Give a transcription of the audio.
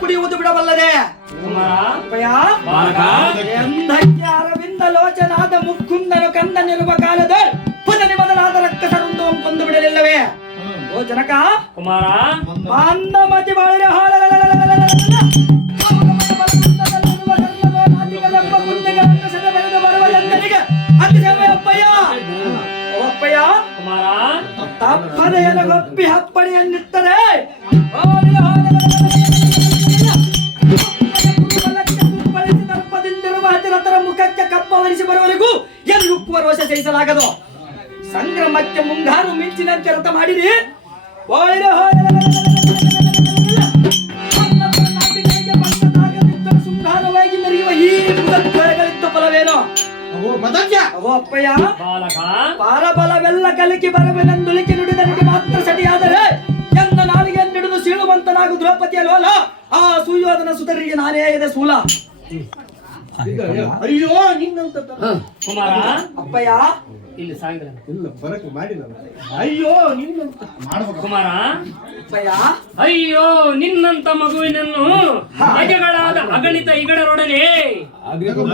ಕುಡಿಯುವುದು ಬಿಡಬಲ್ಲದೆ ಎಂದಕ್ಕೆ ಅರವಿಂದ ಲೋಚನಾದ ಮುಕ್ಕುಂದನು ಕಂದ ನಿಲ್ಲುವ ಕಾಲದ ಪುನನಿ ಮೊದಲಾದ ರಕ್ಕಸರುಂದು ಕೊಂದು ಬಿಡಲಿಲ್ಲವೇ ಓ ಜನಕ ಕುಮಾರ ಮಂದಮತಿ ಬಾಳಿನ ಅಪ್ಪಯ್ಯ ತಪ್ಪನೆಯನ್ನು ಒಪ್ಪಿ ಹಪ್ಪಣಿಯನ್ನಿಟ್ಟರೆ ದರ್ಪದಿಂದಿರುವ ಹತ್ತಿರತರ ಮುಖಕ್ಕೆ ಕಪ್ಪವರಿಸಿ ಬರುವವರೆಗೂ ಎಲ್ಲಿಯುಕ್ಕುವ ರೋಷ ಸಹಿಸಲಾಗದು ಸಂಗ್ರಮಕ್ಕೆ ಮುಂಗಾರು ಮಿಂಚಿನಂತೆ ರಥ ಮಾಡಿರಿ ಸುಂಗಾರವಾಗಿ ಮೆರೆಯುವ ಈ ಮುಖಗಳಿದ್ದ ಫಲವೇನೋ ಅಪ್ಪಯ್ಯ ಪಾರಬಲವೆಲ್ಲ ಕಲಿಕೆ ಬರವೆನೆಂದುಲಿಕೆ ನುಡಿದ ನುಡಿ ಮಾತ್ರ ಸಡಿಯಾದರೆ ಎಂದ ನಾಲಿಗೆ ಹಿಡಿದು ಸೀಳುವಂತನಾಗು ದ್ರೌಪದಿಯ ಲೋಲ ಆ ಸುಯೋಧನ ಸುತರಿಗೆ ನಾನೇ ಇದೆ ಸೂಲ ಅಯ್ಯೋ ನಿನ್ನಂತ ಕುಮಾರ ಅಪ್ಪಯ್ಯ ಇಲ್ಲಿ ಸಾಂಗ್ರ ಇಲ್ಲ ಬರಕ ಮಾಡಿ ಅಯ್ಯೋ ನಿನ್ನಂತ ಕುಮಾರ ಅಪ್ಪಯ್ಯ ಅಯ್ಯೋ ನಿನ್ನಂತ ಮಗುವಿನನ್ನು ಅಜಗಳಾದ ಅಗಣಿತ ಇಗಡರೊಡನೆ ನಗು